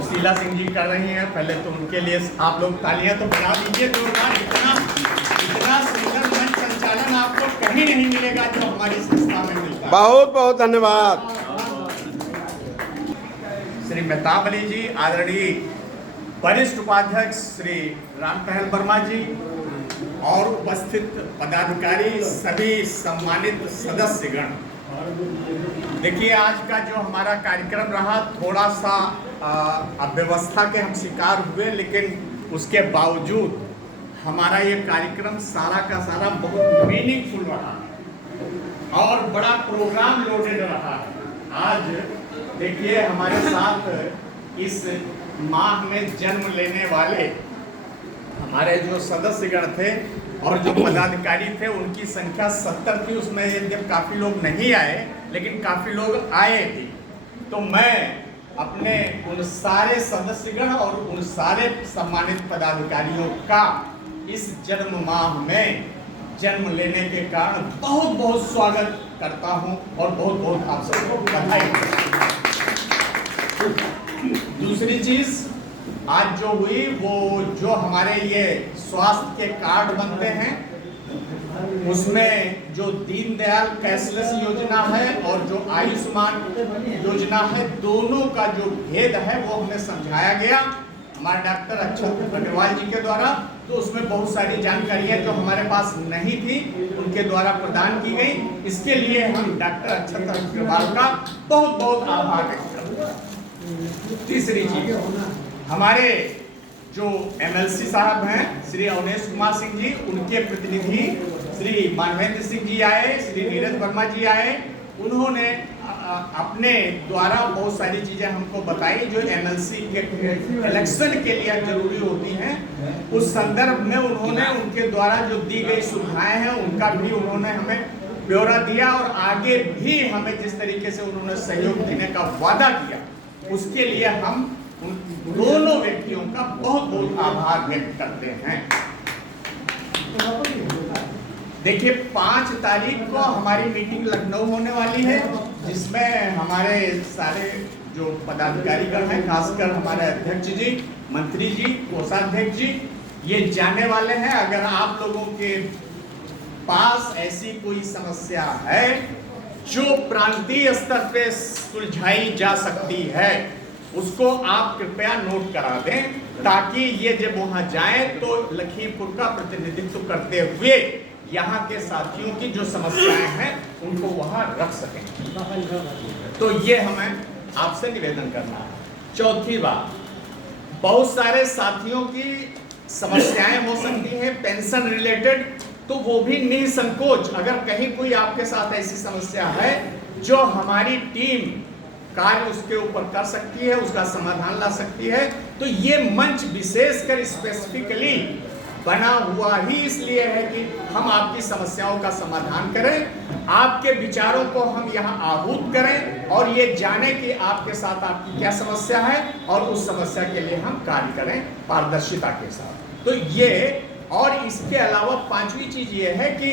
सुशीला सिंह जी कर रही हैं। पहले तो उनके लिए आप लोग तालियां तो बजा दीजिए जोरदार। इतना सुंदर मंच संचालन आपको कहीं नहीं मिलेगा जो हमारी संस्था में मिलता है। बहुत बहुत धन्यवाद। श्री मेहताब अली जी, आदरणीय वरिष्ठ उपाध्यक्ष श्री रामटहल वर्मा जी और उपस्थित पदाधिकारी, सभी सम्मानित सदस्यगण। देखिए, आज का जो हमारा कार्यक्रम रहा, थोड़ा सा अव्यवस्था के हम शिकार हुए, लेकिन उसके बावजूद हमारा ये कार्यक्रम सारा का सारा बहुत मीनिंगफुल रहा और बड़ा प्रोग्राम लोडेड रहा। आज देखिए, हमारे साथ इस माह में जन्म लेने वाले हमारे जो सदस्यगण थे और जो पदाधिकारी थे, उनकी संख्या 70 थी। उसमें जब काफ़ी लोग नहीं आए, लेकिन काफ़ी लोग आए थे। तो मैं अपने उन सारे सदस्यगण और उन सारे सम्मानित पदाधिकारियों का इस जन्म माह में जन्म लेने के कारण बहुत बहुत स्वागत करता हूं और बहुत बहुत आप सबको बधाई। दूसरी चीज आज जो हुई, वो जो हमारे ये स्वास्थ्य के कार्ड बनते हैं, उसमें जो दीनदयाल कैशलेस योजना है और जो आयुष्मान योजना है, दोनों का जो भेद है वो हमें समझाया गया हमारे डॉक्टर अक्षत अग्रवाल जी के द्वारा। तो उसमें बहुत सारी जानकारियां जो हमारे पास नहीं थी, उनके द्वारा प्रदान की गई। इसके लिए हम डॉक्टर अक्षत अग्रवाल का बहुत बहुत आभार व्यक्त करते हैं। तीसरी चीज, हमारे जो एमएलसी साहब हैं श्री अवनेश कुमार सिंह जी, उनके प्रतिनिधि श्री मानवेंद्र सिंह जी आए, श्री नीरज वर्मा जी आए। उन्होंने अपने द्वारा बहुत सारी चीजें हमको बताई जो एमएलसी के इलेक्शन के लिए जरूरी होती हैं। उस संदर्भ में उन्होंने उनके द्वारा जो दी गई सुविधाएं हैं, उनका भी उन्होंने हमें ब्यौरा दिया और आगे भी हमें जिस तरीके से उन्होंने सहयोग देने का वादा किया, उसके लिए हम उन दोनों व्यक्तियों का बहुत बहुत आभार व्यक्त करते हैं। देखिए, 5 तारीख को हमारी मीटिंग लखनऊ होने वाली है, जिसमें हमारे सारे जो पदाधिकारीगण हैं, खासकर हमारे अध्यक्ष जी, मंत्री जी, कोषाध्यक्ष जी, ये जाने वाले हैं। अगर आप लोगों के पास ऐसी कोई समस्या है जो प्रांतीय स्तर पे सुलझाई जा सकती है, उसको आप कृपया नोट करा दें, ताकि ये जब वहां जाए तो लखीमपुर का प्रतिनिधित्व करते हुए यहाँ के साथियों की जो समस्याएं हैं उनको वहां रख सकें। तो ये हमें आपसे निवेदन करना है। चौथी बात, बहुत सारे साथियों की समस्याएं हो सकती हैं पेंशन रिलेटेड, तो वो भी निसंकोच, अगर कहीं कोई आपके साथ ऐसी समस्या है जो हमारी टीम कार्य उसके ऊपर कर सकती है, उसका समाधान ला सकती है, तो ये मंच विशेषकर स्पेसिफिकली बना हुआ ही इसलिए है कि हम आपकी समस्याओं का समाधान करें, आपके विचारों को हम यहाँ आहूत करें और ये जाने कि आपके साथ आपकी क्या समस्या है और उस समस्या के लिए हम कार्य करें पारदर्शिता के साथ। तो ये, और इसके अलावा 5वीं चीज ये है कि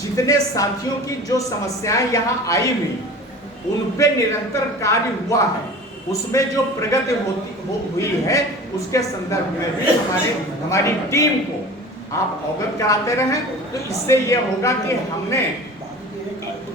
जितने साथियों की जो समस्याएं यहाँ आई हुई, उन पे निरंतर कार्य हुआ है, उसमें जो प्रगति हुई है, उसके संदर्भ में भी हमारी टीम को आप अवगत कराते रहें। तो इससे ये होगा कि हमने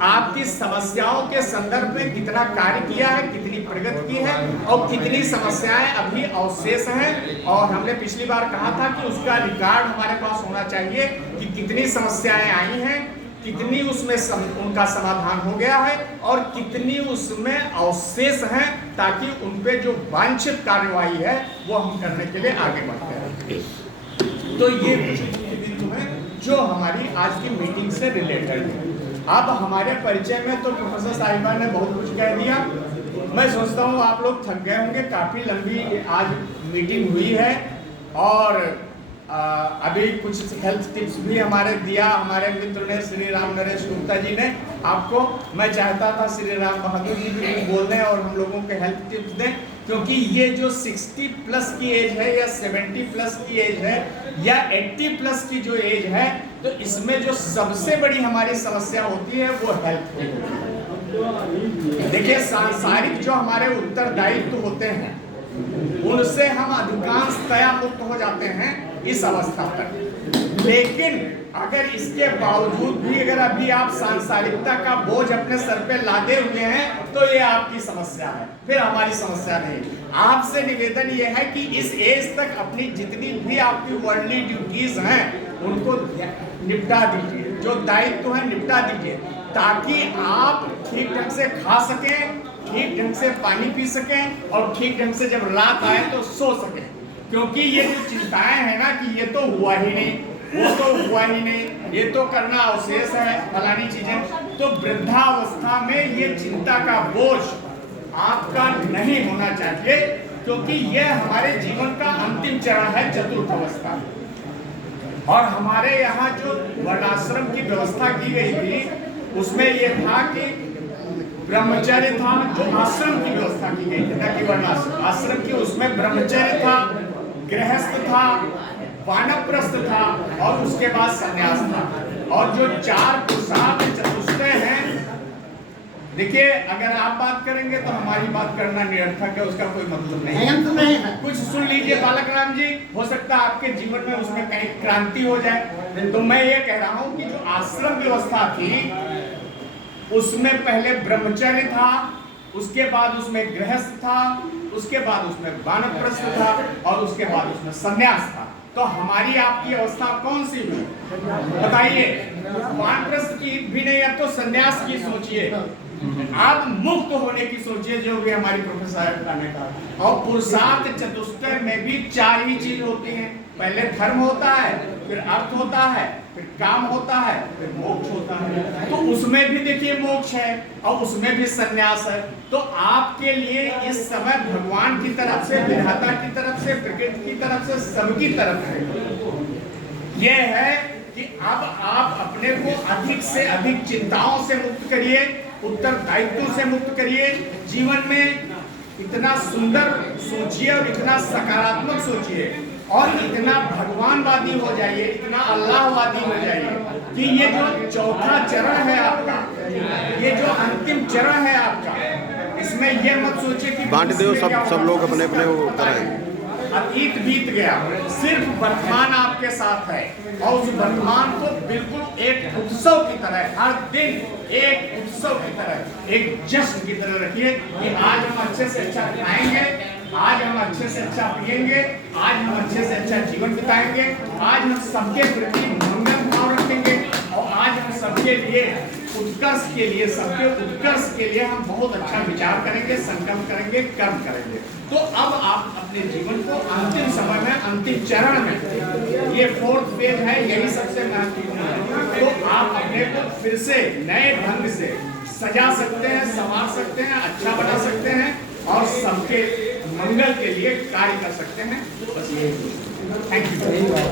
आपकी समस्याओं के संदर्भ में कितना कार्य किया है, कितनी प्रगति की है और कितनी समस्याएं अभी अवशेष हैं। और हमने पिछली बार कहा था कि उसका रिकॉर्ड हमारे पास होना चाहिए कि कितनी समस्याएं आई हैं, कितनी उसमें उनका समाधान हो गया है और कितनी उसमें अवशेष हैं, ताकि उन पे जो वांछित कार्यवाही है वो हम करने के लिए आगे बढ़ते हैं। तो ये बिंदु है जो हमारी आज की मीटिंग से रिलेटेड है। अब हमारे परिचय में तो प्रोफेसर साहिबा ने बहुत कुछ कह दिया। मैं सोचता हूँ आप लोग थक गए होंगे, काफ़ी लंबी आज मीटिंग हुई है और अभी कुछ हेल्थ टिप्स भी हमारे दिया हमारे मित्र ने, श्री राम नरेश गुप्ता जी ने आपको। मैं चाहता था श्री राम बहादुर जी भी बोल दें और हम लोगों के हेल्थ टिप्स दें, क्योंकि ये जो 60 प्लस की एज है या 70 प्लस की एज है या 80 प्लस की जो एज है, तो इसमें जो सबसे बड़ी हमारी समस्या होती है वो हेल्थ की। देखिए, सांसारिक जो हमारे उत्तरदायित्व होते हैं उनसे हम अधिकांशतया मुक्त हो जाते हैं इस अवस्था तक। लेकिन अगर इसके बावजूद भी अगर अभी आप सांसारिकता का बोझ अपने सर पे लादे हुए हैं तो ये आपकी समस्या है, फिर हमारी समस्या नहीं। आपसे निवेदन ये है कि इस एज तक अपनी जितनी भी आपकी वर्ल्डली ड्यूटीज हैं उनको निपटा दीजिए, जो दायित्व है निपटा दीजिए, ताकि आप ठीक ढंग से खा सकें, ठीक ढंग से पानी पी सकें और ठीक ढंग से जब रात आए तो सो सकें। क्योंकि ये जो चिंताएं हैं ना कि ये तो हुआ ही नहीं, वो तो हुआ ही नहीं, ये तो करना अवशेष है, फलानी चीजें, तो वृद्धावस्था में ये चिंता का बोझ आपका नहीं होना चाहिए, क्योंकि ये हमारे जीवन का अंतिम चरण है, चतुर्थ अवस्था। और हमारे यहाँ जो वर्णाश्रम की व्यवस्था की गई थी उसमें ये था कि ब्रह्मचर्य था, जो आश्रम की व्यवस्था की गई थी, न कि वर्णाश्रम। आश्रम की उसमें ब्रह्मचर्य था, गृहस्थ था, वानप्रस्थ था और उसके बाद संन्यास था। और जो 4 पुरुषार्थ चतुष्टय हैं, देखिए अगर आप बात करेंगे तो हमारी बात करना निरर्थक है, उसका कोई मतलब नहीं है। कुछ सुन लीजिए बालक राम जी, हो सकता है आपके जीवन में उसमें कहीं क्रांति हो जाए। तो मैं ये कह रहा हूँ कि जो आश्रम व्यवस्था थी उसमें पहले ब्रह्मचर्य था, उसके बाद उसमें गृहस्थ था, उसके बाद उसमें वानप्रस्थ था और उसके बाद उसमें संन्यास था। तो हमारी आपकी अवस्था कौन सी हुई बताइए? वानप्रस्थ की भी नहीं है तो संन्यास की सोचिए, आप मुक्त होने की सोचिए, जो भी हमारी प्रोफेसर ने कहा। और पुरुषार्थ चतुष्टय में भी 4 ही चीज होती हैं, पहले धर्म होता है, फिर अर्थ होता है, फिर काम होता है, फिर मोक्ष होता है। तो उसमें भी देखिए मोक्ष है और उसमें भी संन्यास है। तो आपके लिए इस समय भगवान की तरफ से, विधाता की तरफ से, प्रकृति की तरफ से, सबकी तरफ से यह है कि अब आप अपने को अधिक से अधिक चिंताओं से मुक्त करिए, उत्तरदायित्व से मुक्त करिए, जीवन में इतना सुंदर सोचिए और इतना सकारात्मक सोचिए और इतना भगवानवादी हो जाइए, इतना अल्लाहवादी हो जाइए कि ये जो चौथा चरण है आपका, ये जो अंतिम चरण है आपका, इसमें ये मत सोचिए कि बांट दो, सब लोग अपने अपने वो करें। अतीत बीत गया, सिर्फ वर्तमान आपके साथ है और उस वर्तमान को बिल्कुल एक उत्सव की तरह, हर दिन एक उत्सव की तरह, एक जश्न की तरह रखिए कि आज हम अच्छे से अच्छा खाएंगे, आज हम अच्छे से अच्छा पिएंगे, आज हम अच्छे से अच्छा जीवन बिताएंगे, आज हम सबके प्रति मंगल भाव रखेंगे और आज हम सबके लिए उत्कर्ष के लिए, सबके उत्कर्ष के लिए हम बहुत अच्छा विचार करेंगे, संकल्प करेंगे, कर्म करेंगे। तो अब आप अपने जीवन को अंतिम समय में, अंतिम चरण में, ये 4th फेज है, यही सबसे महत्वपूर्ण है। तो आप अपने को फिर से नए ढंग से सजा सकते हैं, संवार सकते हैं, अच्छा बना सकते हैं और सबके मंगल के लिए कार्य कर सकते हैं। बस यही। Thank you.